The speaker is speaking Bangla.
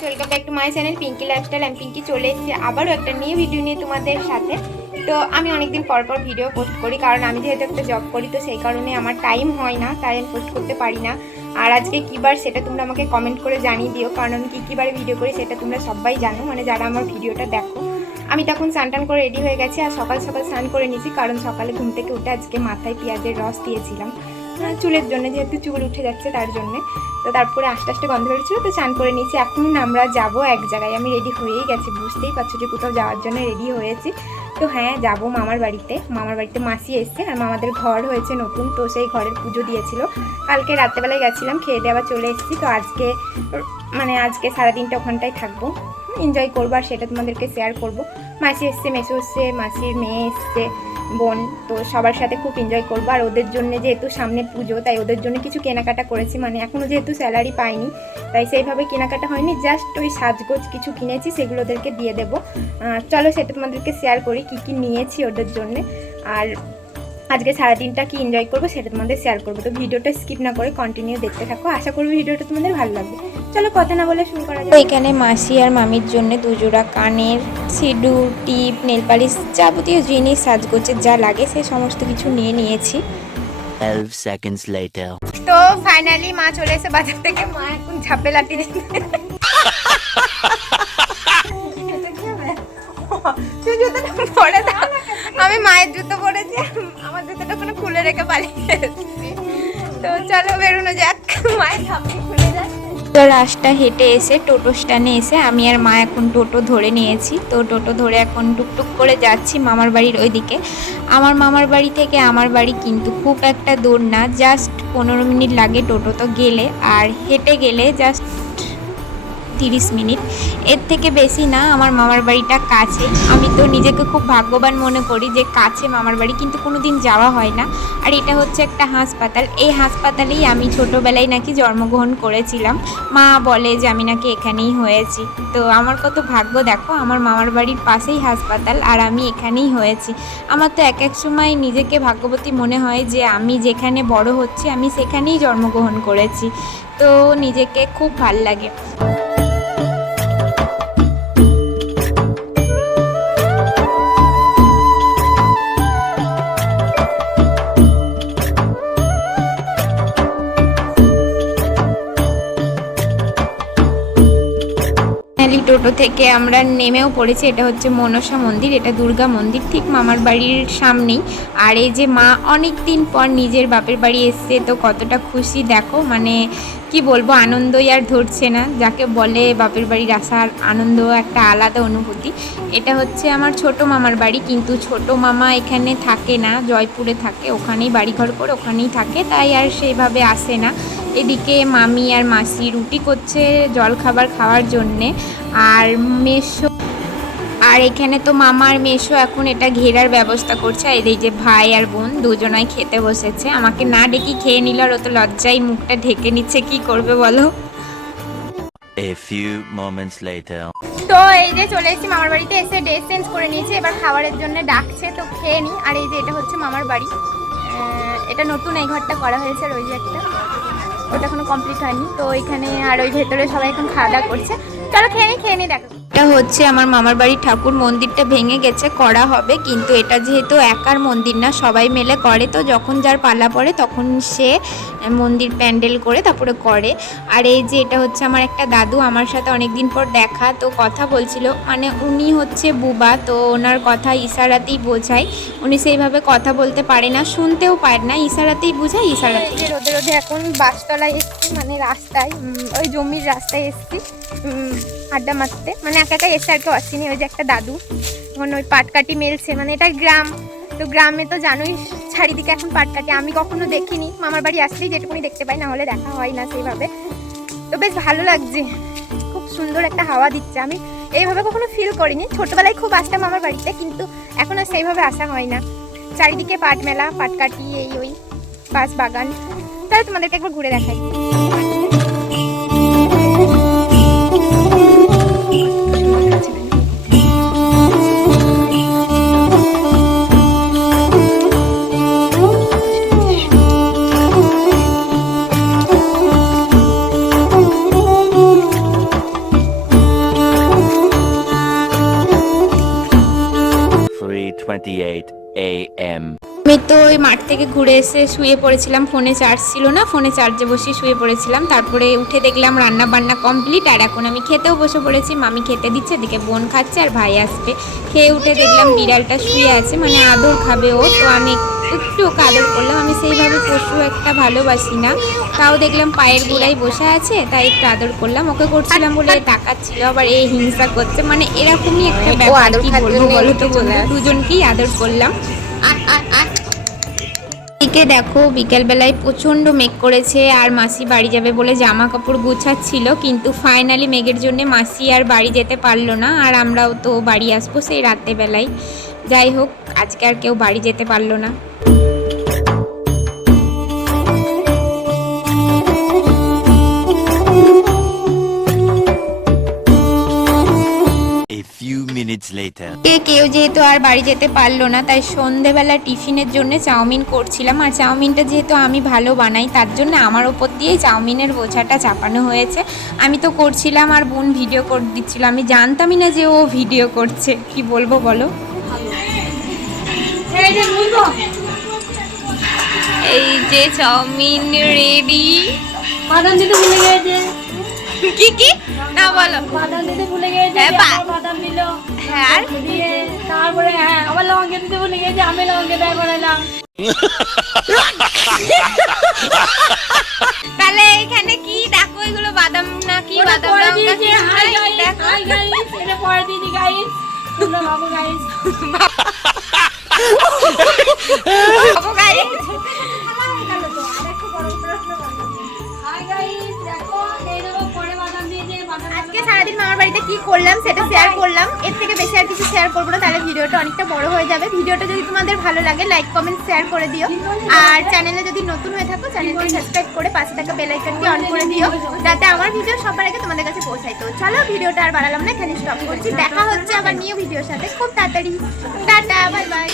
Guys, welcome back to my channel Pinky lifestyle. আমি পিঙ্কি চলে এসেছি আবারও একটা নিউ ভিডিও নিয়ে তোমাদের সাথে। তো আমি অনেকদিন পর পর ভিডিও পোস্ট করি, কারণ আমি যেহেতু একটা জব করি, তো সেই কারণে আমার টাইম হয় না, তাই আমি পোস্ট করতে পারি না। আর আজকে কী বার সেটা তোমরা আমাকে কমেন্ট করে জানিয়ে দিও, কারণ আমি কী বারে ভিডিও করি সেটা তোমরা সবাই জানো, মানে যারা আমার ভিডিওটা দেখো। আমি তখন স্নান টান করে রেডি হয়ে গেছি, আর সকাল সকাল স্নান করে নিয়েছি, কারণ সকালে ঘুম থেকে উঠে আজকে মাথায় পেঁয়াজের রস দিয়েছিলাম চুলের জন্য, যেহেতু চুল উঠে যাচ্ছে তার জন্যে। তো তারপরে আস্তে আস্তে গন্ধ বেরোচ্ছিল, তো স্নান করে নিয়েছি। এখন আমরা যাব এক জায়গায়, আমি রেডি হয়েই গেছি, বুঝতেই পারছো যে কোথাও যাওয়ার জন্য রেডি হয়েছি। তো হ্যাঁ, যাবো মামার বাড়িতে। মামার বাড়িতে মাসি এসছে, আর মামাদের ঘর হয়েছে নতুন, তো সেই ঘরের পুজো দিয়েছিল। কালকে রাত্রেবেলায় গেছিলাম, খেয়ে দিয়ে আবার চলে এসেছি। তো আজকে সারাদিনটা ওখানটায় থাকবো, এনজয় করবো, আর সেটা তোমাদেরকে শেয়ার করবো। মাসি এসছে, মেসো এসছে, মাসির মেয়ে এসছে, বোন, তো সবার সাথে খুব এনজয় করবো। আর ওদের জন্য যেহেতু সামনে পুজো, তাই ওদের জন্য কিছু কেনাকাটা করেছি, মানে এখনও যেহেতু স্যালারি পাইনি, তাই সেইভাবে কেনাকাটা হয়নি, জাস্ট ওই সাজগোজ কিছু কিনেছি, সেগুলো ওদেরকে দিয়ে দেবো। চলো সেটা তোমাদেরকে শেয়ার করি কী কী নিয়েছি ওদের জন্যে, আর আজকে সারাদিনটা কি এনজয় করবো সেটা তোমাদের শেয়ার করবো। তো ভিডিওটা স্কিপ না করে কন্টিনিউ দেখতে থাকো, আশা করবো ভিডিওটা তোমাদের ভালো লাগবে। চলো কথা না বলে শুরু করা যাক। এখানে মাসি আর মামির জন্য দুজোড়া কানের, সিঁদুর, টিপ, নেল পালিশ, যাবতীয় জিনিস সাজগোজের যা লাগে সে সমস্ত কিছু নিয়ে নিয়েছি। 12 seconds later. তো ফাইনালি মা চলে এসে বাজার থেকে, মা এখন ঝাপে লাঠি দিচ্ছে। তুই জুতোটা পরে দাও, আমি মায়ের জুতো পরেছি, আমার জুতোটা কোনো খুলে রেখে পালিয়ে এসেছি। তো চলো বেরোনো যাক, মায়ের ঝাপটি খুলে যাক। তো রাস্তা হেঁটে এসে টোটো স্ট্যান্ডে এসে আমি আর মা এখন টোটো ধরে নিয়েছি। তো টোটো ধরে এখন টুকটুক করে যাচ্ছি মামার বাড়ির ওইদিকে। আমার মামার বাড়ি থেকে আমার বাড়ি কিন্তু খুব একটা দূর না, জাস্ট 15 মিনিট লাগে টোটো তো গেলে, আর হেঁটে গেলে জাস্ট 30 মিনিট, এর থেকে বেশি না। আমার মামার বাড়িটা কাছে, আমি তো নিজেকে খুব ভাগ্যবান মনে করি যে কাছে মামার বাড়ি, কিন্তু কোনো দিন যাওয়া হয় না। আর এটা হচ্ছে একটা হাসপাতাল, এই হাসপাতালেই আমি ছোটোবেলায় নাকি জন্মগ্রহণ করেছিলাম। মা বলে যে আমি নাকি এখানেই হয়েছি। তো আমার কত ভাগ্য দেখো, আমার মামার বাড়ির পাশেই হাসপাতাল, আর আমি এখানেই হয়েছি। আমার তো এক এক সময় নিজেকে ভাগ্যবতী মনে হয় যে আমি যেখানে বড় হচ্ছি আমি সেখানেই জন্মগ্রহণ করেছি। তো নিজেকে খুব ভাল লাগে। টোটো থেকে আমরা নেমেও পড়েছি, এটা হচ্ছে মনসা মন্দির, এটা দুর্গা মন্দির, ঠিক মামার বাড়ির সামনেই। আর এই যে মা অনেক দিন পর নিজের বাপের বাড়ি এসছে, তো কতটা খুশি দেখো, মানে কি বলবো, আনন্দই আর ধরছে না। যাকে বলে বাপের বাড়ির আসার আনন্দ একটা আলাদা অনুভূতি। এটা হচ্ছে আমার ছোট মামার বাড়ি, কিন্তু ছোট মামা এখানে থাকে না, জয়পুরে থাকে, ওখানেই বাড়িঘর করে ওখানেই থাকে, তাই আর সেইভাবে আসে না। এদিকে মামি আর মাসি রুটি করছে জলখাবার খাওয়ার জন্যে, আর মেসো, আর এখানে তো মামা আর মেসো এখন এটা ঘেরার ব্যবস্থা করছে। আর এই যে ভাই আর বোন দুজনাই খেতে বসেছে, আমাকে না ডেকে খেয়ে নিল, আর ও তো লজ্জায় মুখটা ঢেকে নিচ্ছে, কি করবে বলো। A few moments later. তো এই যে চলে এসেছি মামার বাড়িতে, এসে ড্রেস চেঞ্জ করে নিয়েছি, এবার খাবারের জন্য ডাকছে, তো খেয়ে নিই। আর এই যে এটা হচ্ছে মামার বাড়ি, এটা নতুন এই ঘরটা করা হয়েছে, আর ওই যে একটা ওটা এখনো কমপ্লিট হয়নি। তো এখানে আর ওই ভেতরে সবাই এখন খাওয়া দাওয়া করছে। চলো খেয়ে নিই দেখো। এটা হচ্ছে আমার মামার বাড়ির ঠাকুর, মন্দিরটা ভেঙে গেছে, করা হবে, কিন্তু এটা যেহেতু একার মন্দির না, সবাই মিলে করে, তো যখন যার পালা পড়ে তখন সে মন্দির প্যান্ডেল করে তারপরে করে। আর এই যে এটা হচ্ছে আমার একটা দাদু, আমার সাথে অনেকদিন পর দেখা, তো কথা বলছিল, মানে উনি হচ্ছে বুবা, তো ওনার কথা ইশারাতেই বোঝায়, উনি সেইভাবে কথা বলতে পারে না, শুনতেও পারে না, ইশারাতেই বোঝায়, ইশারাতেই। রোদে রোদে এখন বাসতলায় এসছি, মানে রাস্তায়, ওই জমির রাস্তায় এসছি আড্ডা মারতে, মানে একা একা এসে আর কেউ আসেনি। ওই যে একটা দাদু এখন ওই পাটকাঠি মেলছে, মানে এটা গ্রাম, তো গ্রামে তো জানোই চারিদিকে এখন পাটকাঠি, আমি কখনো দেখিনি, মামার বাড়ি আসলেই যেটুকুনি দেখতে পাই, না হলে দেখা হয় না সেইভাবে। তো বেশ ভালো লাগছে, খুব সুন্দর একটা হাওয়া দিচ্ছে, আমি এইভাবে কখনো ফিল করিনি। ছোটবেলায় খুব আসতাম আমার বাড়িতে, কিন্তু এখন আর সেইভাবে আসা হয় না। চারিদিকে পাট মেলা, পাটকাঠি, এই ওই বাঁশ বাগান, তাহলে তোমাদেরকে একবার ঘুরে দেখাই। 4:28 a.m. আমি তো ওই মাঠ থেকে ঘুরে এসে শুয়ে পড়েছিলাম, ফোনে চার্জ ছিল না, ফোনে চার্জে বসিয়ে শুয়ে পড়েছিলাম। তারপরে উঠে দেখলাম রান্না বান্না কমপ্লিট, আর এখন আমি খেতেও বসে পড়েছি। মামি খেতে দিচ্ছে, এদিকে বোন খাচ্ছে আর ভাই আসবে। খেয়ে উঠে দেখলাম বিড়ালটা শুয়ে আছে, মানে আদর খাবে ও, তো আমি একটু ওকে আদর করলাম। আমি সেইভাবে পশু একটা ভালোবাসি না, তাও দেখলাম পায়ের গোড়ায় বসে আছে, তাই একটু আদর করলাম। ওকে করছিলাম বলে তাকাচ্ছিল, আবার এই হিংসা করছে, মানে এরকমই একটা ব্যাপার। কি বলবো বলো তো, দুজনকেই আদর করলাম। এদিকে দেখো বিকেলবেলায় প্রচণ্ড মেঘ করেছে, আর মাসি বাড়ি যাবে বলে জামা কাপড় গুছাচ্ছিল, কিন্তু ফাইনালি মেঘের জন্য মাসি আর বাড়ি যেতে পারলো না, আর আমরাও তো বাড়ি আসবো সেই রাত্রেবেলায়। যাই হোক, আজকে আর কেউ বাড়ি যেতে পারলো না। A few minutes later. কেউ যেহেতু আর বাড়ি যেতে পারলো না, তাই সন্ধেবেলা টিফিনের জন্য চাউমিন করছিলাম। আর চাউমিনটা যেহেতু আমি ভালো বানাই, তার জন্য আমার ওপর দিয়েই চাউমিনের বোঝাটা চাপানো হয়েছে। আমি তো করছিলাম আর বোন ভিডিও করে দিচ্ছিল, আমি জানতামই না যে ও ভিডিও করছে। কি বলবো বলো। এই যে চাউমিন রেডি। বাদাম দিতে ভুলে গেছে। কি কি না বলো। বাদাম দিতে ভুলে গেছে। হ্যাঁ, বাদাম দিল। হ্যাঁ, দিয়ে তারপরে আবার লঙ্কা দিতে ভুলে গেছে। আমি লঙ্কা দেয় বানালাম। তাহলে এখানে কি দেখো, এগুলো বাদাম না কি বাদাম পরে লঙ্কা দিয়েছে। কি হাই নাই, গাইস, দেখো। হাই গাইস, এটা পরে দিয়েছি গাইস। তোমরা ভাবো গাইস। বাবু গাইস। হাই গাইস, দেখো এই দেখো পরে বাদাম দিয়েছে। বাদাম আজকে সারাদিন মামার বাড়িতে কি করলাম সেটা শেয়ার করলাম। এর থেকে বেশি আর কিছু শেয়ার করবো না, তাহলে ভিডিওটা অনেকটা বড় হয়ে যাবে। ভিডিওটা যদি তোমাদের ভালো লাগে লাইক কমেন্ট শেয়ার করে দিও, আর চ্যানেলে যদি নতুন হয়ে থাকো চ্যানেলটি সাবস্ক্রাইব করে পাশে থাকা বেল আইকনটি অন করে দিও, যাতে আমার ভিডিও সবার আগে তোমাদের কাছে পৌঁছায়। তো চলো ভিডিওটা আর বাড়ালাম না, এখানে স্টপ করছি। দেখা হচ্ছে আবার নিউ ভিডিওর সাথে খুব তাড়াতাড়ি। Tata, bye bye.